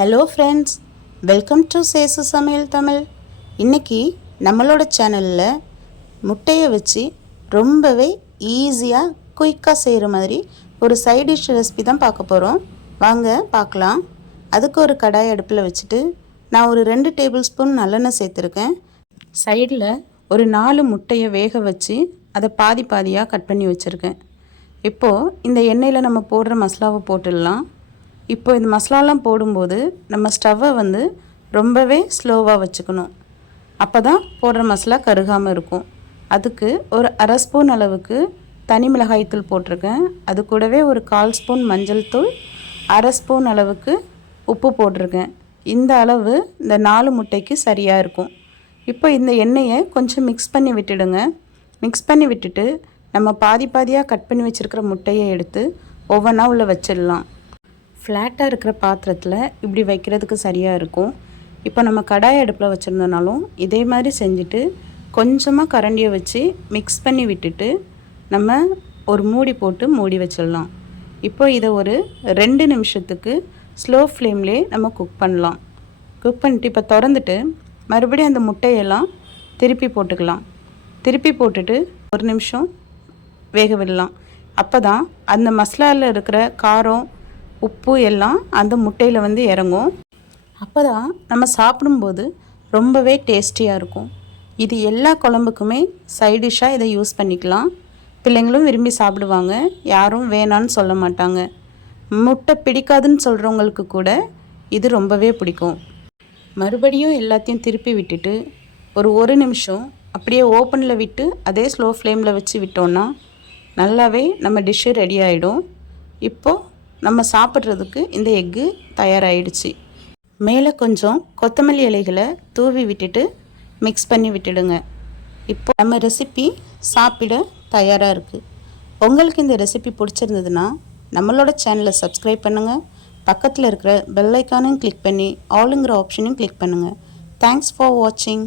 Hello friends, welcome to சேசு சமையல் தமிழ். இன்றைக்கி நம்மளோட சேனலில் முட்டையை வச்சு ரொம்பவே ஈஸியாக குயிக்காக செய்கிற மாதிரி ஒரு சைட் டிஷ் ரெசிபி தான் பார்க்க போகிறோம். வாங்க பார்க்கலாம். அதுக்கு ஒரு கடாய் அடுப்பில் வச்சுட்டு நான் ஒரு 2 டேபிள் ஸ்பூன் நல்லெண்ணெய் சேர்த்துருக்கேன். சைடில் ஒரு 4 முட்டையை வேக வச்சு அதை பாதி பாதியாக கட் பண்ணி வச்சுருக்கேன். இப்போது இந்த எண்ணெயில் நம்ம போடுற மசாலாவை போட்டுடலாம். இப்போ இந்த மசாலாலாம் போடும்போது நம்ம ஸ்டவ்வை ரொம்பவே ஸ்லோவாக வச்சுக்கணும். அப்போ தான் போடுற மசாலா கருகாமல் இருக்கும். அதுக்கு ஒரு 1/2 ஸ்பூன் அளவுக்கு தனி மிளகாய்த்தூள் போட்டிருக்கேன். அது கூடவே ஒரு 1/4 ஸ்பூன் மஞ்சள் தூள், 1/2 ஸ்பூன் அளவுக்கு உப்பு போட்டிருக்கேன். இந்த அளவு இந்த 4 முட்டைக்கு சரியாக இருக்கும். இப்போ இந்த எண்ணெயை கொஞ்சம் மிக்ஸ் பண்ணி விட்டுடுங்க. மிக்ஸ் பண்ணி விட்டுட்டு நம்ம பாதி பாதியாக கட் பண்ணி வச்சுருக்கிற முட்டையை எடுத்து ஒவ்வொன்றா உள்ளே வச்சிடலாம். ஃப்ளாட்டாக இருக்கிற பாத்திரத்தில் இப்படி வைக்கிறதுக்கு சரியாக இருக்கும். இப்போ நம்ம கடாய் அடுப்பில் வச்சுருந்தனாலும் இதே மாதிரி செஞ்சுட்டு கொஞ்சமாக கரண்டியை வச்சு மிக்ஸ் பண்ணி விட்டுட்டு நம்ம ஒரு மூடி போட்டு மூடி வச்சிடலாம். இப்போ இதை ஒரு 2 நிமிஷத்துக்கு ஸ்லோ ஃப்ளேம்லேயே நம்ம குக் பண்ணலாம். குக் பண்ணிட்டு இப்போ திறந்துட்டு மறுபடியும் அந்த முட்டையெல்லாம் திருப்பி போட்டுக்கலாம். திருப்பி போட்டுட்டு 1 நிமிஷம் வேக விடலாம். அப்போ தான் அந்த மசாலாவில் இருக்கிற காரம் உப்பு எல்லாம் அந்த முட்டையில் இறங்கும். அப்போ தான் நம்ம சாப்பிடும்போது ரொம்பவே டேஸ்டியாக இருக்கும். இது எல்லா குழம்புக்குமே சைட் டிஷ்ஷாக இதை யூஸ் பண்ணிக்கலாம். பிள்ளைங்களும் விரும்பி சாப்பிடுவாங்க, யாரும் வேணான்னு சொல்ல மாட்டாங்க. முட்டை பிடிக்காதுன்னு சொல்கிறவங்களுக்கு கூட இது ரொம்பவே பிடிக்கும். மறுபடியும் எல்லாத்தையும் திருப்பி விட்டுட்டு ஒரு நிமிஷம் அப்படியே ஓப்பனில் விட்டு அதே ஸ்லோ ஃப்ளேமில் வச்சு விட்டோன்னா நல்லாவே நம்ம டிஷ்ஷு ரெடி ஆகிடும். இப்போது நம்ம சாப்பிட்றதுக்கு இந்த எக்கு தயாராகிடுச்சு. மேலே கொஞ்சம் கொத்தமல்லி இலைகளை தூவி விட்டுட்டு மிக்ஸ் பண்ணி விட்டுடுங்க. இப்போ நம்ம ரெசிபி சாப்பிட தயாராக இருக்குது. உங்களுக்கு இந்த ரெசிபி பிடிச்சிருந்ததுன்னா நம்மளோட சேனலை சப்ஸ்கிரைப் பண்ணுங்கள். பக்கத்தில் இருக்கிற பெல் ஐக்கானையும் கிளிக் பண்ணி ஆளுங்கிற ஆப்ஷனையும் கிளிக் பண்ணுங்கள். தேங்க்ஸ் ஃபார் வாட்சிங்.